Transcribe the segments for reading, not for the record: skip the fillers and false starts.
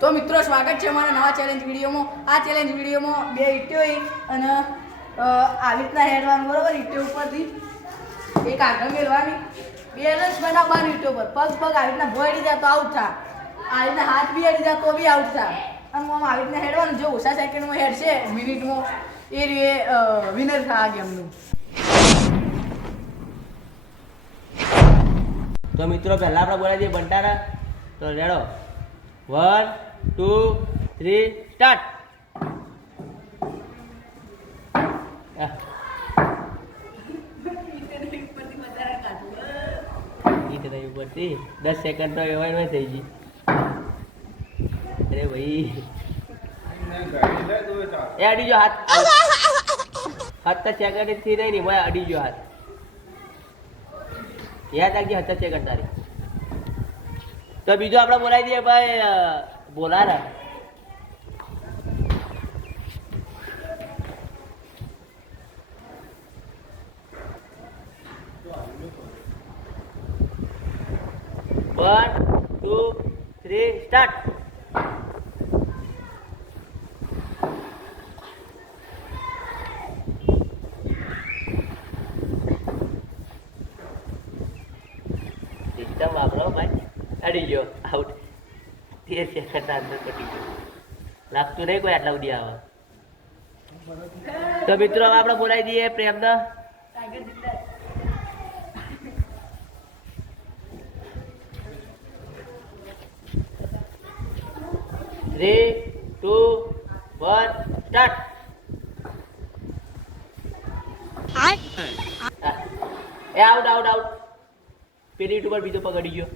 તો મિત્રો સ્વાગત છે અમારા નવા ચેલેન્જ વિડીયોમાં. આ ચેલેન્જ વિડીયોમાં બે ઈંટો અને આવી રીતના હેડવાનું બરોબર. ઈંટો ઉપરથી એક આગળ મેળવાની, બેલેન્સ બનાવવાની ઈંટો પર. પગ આવી રીતના ભોયડી જાય તો આઉટ થાય, આવી રીતના હાથ બી અડી જાય તો બી આઉટ થાય. અને આમ આવી રીતના હેડવાનું. જો ઓછા સેકન્ડમાં હેડશે મિનિટમાં એ રીતે વિનર થાય આ ગેમનું. તો મિત્રો પહેલા આપણે બોલાવી દઈએ બંટારા. તો રેડો 1 2 3 સ્ટાર્ટ. ઉપરથી 10 સેકન્ડ તો એવાય થઈ ગઈ. અરે ભાઈ એ અડી જો હાથ સેકન્ડ થી નહીં મેં અડી જો હાથ. યાદ રાખજે 70 સેકન્ડ તારી. તો બીજો આપણે બોલાવી દઈએ ભાઈ બોલારા. One, 2, 3, start. સિસ્ટમ વાપરો ભાઈ. અડી ગયો આઉટ. 13 સેકન્ડ અંદર પટી ગયો. લાગતું નહીં કોઈ આટલા સુધી આવે. તો મિત્રો આપણે બોલાવી દઈએ પ્રેમના. 3, 2, 1, start. એ આઉટ. પેલી ઉપર બીજો પકડી ગયો.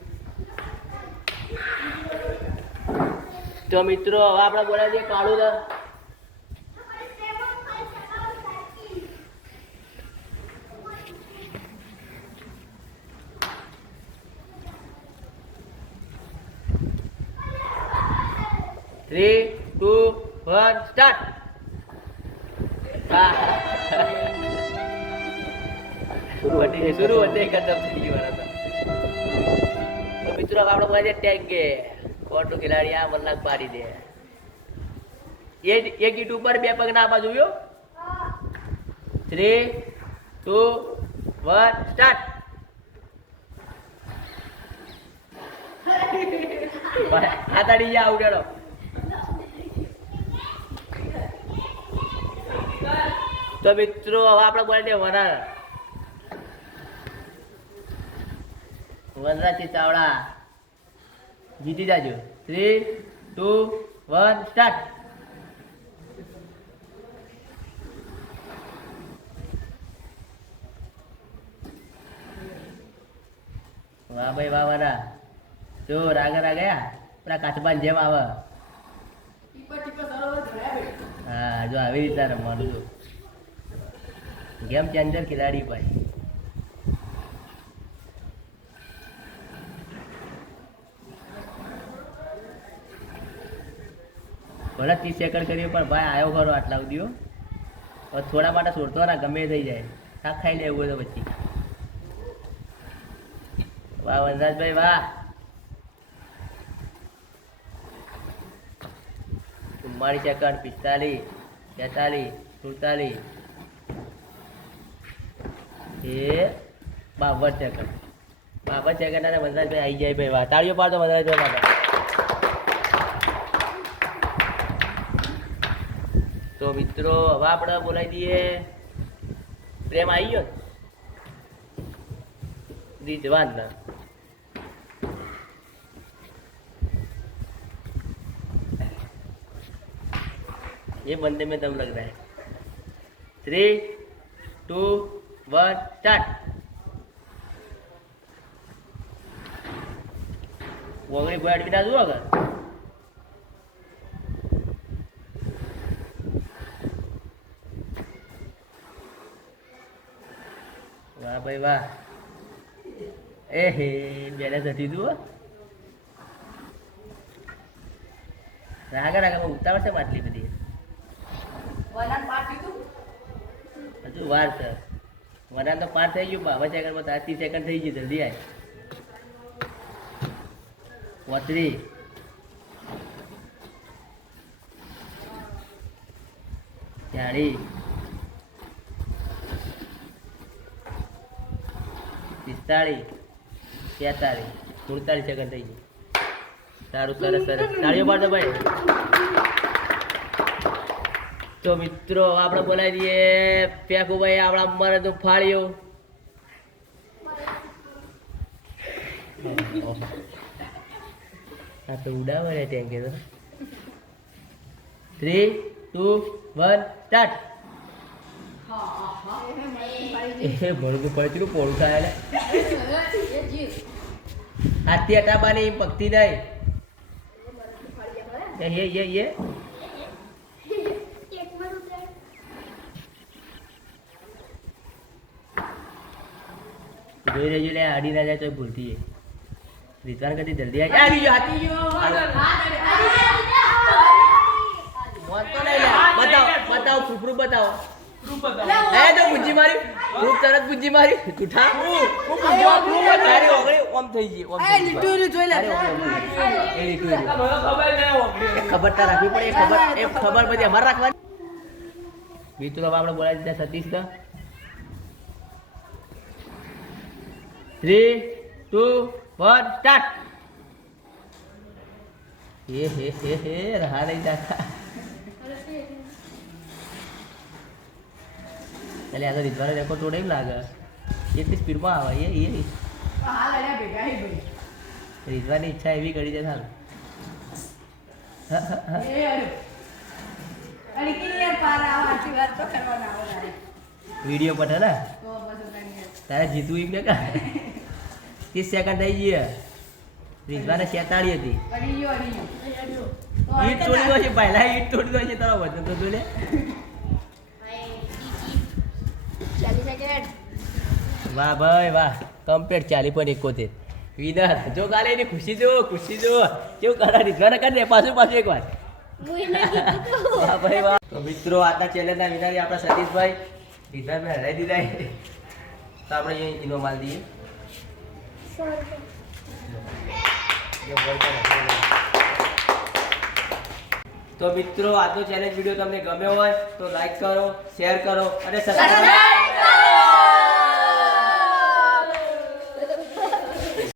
તો મિત્રો હવે આપણે બોલાવી દઈએ કાળું. 3, 2, 1, start. शुरू होते खत्म થઈ ગયું. તો મિત્રો આપણે બોલાવીએ ટેગ કે કોટો ખિલાડી આ મલ્લાક પાડી દે. એક ઈટ ઉપર બે પગ ના બાજુ જોયો. 3, 2, 1, સ્ટાર્ટ. હાથ અડી જા આઉટ. તો મિત્રો હવે આપણે બોલી દે વનરાજ ચાવડા. જીતી જાજો. 3, 2, 1, સ્ટાર્ટ. વાહ ભાઈ વાહ વાહ. જો રાગા પેલા કાચબાન જેમ આવે. હા જો આવી રીતે રમવાનું. જો ગેમ ચેન્જર ખિલાડી ભાઈ. ભલે 30 સેકન્ડ કર્યું પણ ભાઈ આવ્યો ખરો આટલા સુધી. થોડા માટે છોડતો ના, ગમે થઈ જાય. શાક ખાઈ લે એવું તો પછી. વાહ વનરાજભાઈ વાહ. 44 સેકન્ડ, 45, 46, 47, 52 સેકન્ડ. 52 સેકન્ડ અને વનરાજભાઈ આવી જાય ભાઈ. વાહ તાળીઓ પાડતો વનરાજભાઈ માટે. તો મિત્રો હવે આપણે બોલાવી દઈએ પ્રેમ. આવી ગયો રીતવાન ના. ये बंदे में दम लग रहा है. 3, 2, 1, स्टार्ट. वगैरह कोई अटकी ना जुआ कर. वाह भाई वाह. બેલેન્સ હતી તું. રાગા ઉતાવળ છે માટલી બધી. હજુ વાર છે. વરાન તો 5 થઈ ગયું. 52 સેકન્ડમાં 30 સેકન્ડ થઈ ગયું. જલ્દી આય. 35, 40 45 46 47 સેકન્ડ થઈ ગઈ. સારું, સરસ સરસ, તાળીઓ પાડો ભાઈ. તો મિત્રો આપણે બોલાવી દઈએ પેકુભાઈ આપણા મને તો ફાળ્યો. આ તો ઉડાવે ને ટેન્કે તો. 3 2 1 સ્ટાર્ટ. એ ભણું પડતું પોળું થાય ને હાથી હટાવવાની ભક્તિ નહીં. એ જોઈ રહેજો લે, આડી ના જાય તો ભૂલતી રીતવાન કરતી જલ્દી આવી ગયો. હાથી ગયો. મોત તો નહીં લે. બતાવો ફૂફરું બતાવો. એ તો પૂંજી મારી ફૂફ તરત પૂંજી મારી તુઠા તારી ઓગળી ઓમ થઈ ગઈ. ઓમ એ લીટુરી જોઈ લે. એ લીટુરી ખબર તો રાખવી પડે. એ ખબર બધી અમારે રાખવાની. મિત્રો આપણે બોલાવી દીધા સતીશ તો. 3 2 1 સ્ટાર્ટ. હે રહા નહીં જાતા. એટલે આ તો રીતવાળો રેકોર્ડ તોડે એમ લાગે. એટલી સ્પીડમાં આવે એ હાલ અલ્યા ભેગા હી ભાઈ. રીતવાની ઈચ્છા એવી કરી દે સારું. એ અરે કે યાર પાર આવાથી વાત તો કરવાના આવે. વિડીયો પઠે ને તો બસ ઉતારી તારે જીતું એમ ને કા 30 સેકન્ડ થઈ ગઈ. રીતવાને 46 હતી. અડી ગયો તો ઈટ તોડી દો છે પહેલા. ઈટ તોડી દો છે તારો વજન તો લે. 40 સેકન્ડ. વાહ ભાઈ વાહ, કમ્પ્લીટ 40.71. વિનર જો કાલે એની ખુશી જો કેવું કરા રીતવાને કરી દે પાછું એકવાર. વાહ ભાઈ વાહ. તો મિત્રો આજના ચેલેન્જના વિનર આપણા સતીશભાઈ. રીતવાને મેં હરાવી દીધા. તો આપણે અહીં ઇનો માલ દઈએ. તો મિત્રો આજનો ચેલેન્જ વિડીયો તમને ગમ્યો હોય તો લાઈક કરો, શેર કરો અને સબસ્ક્રાઇબ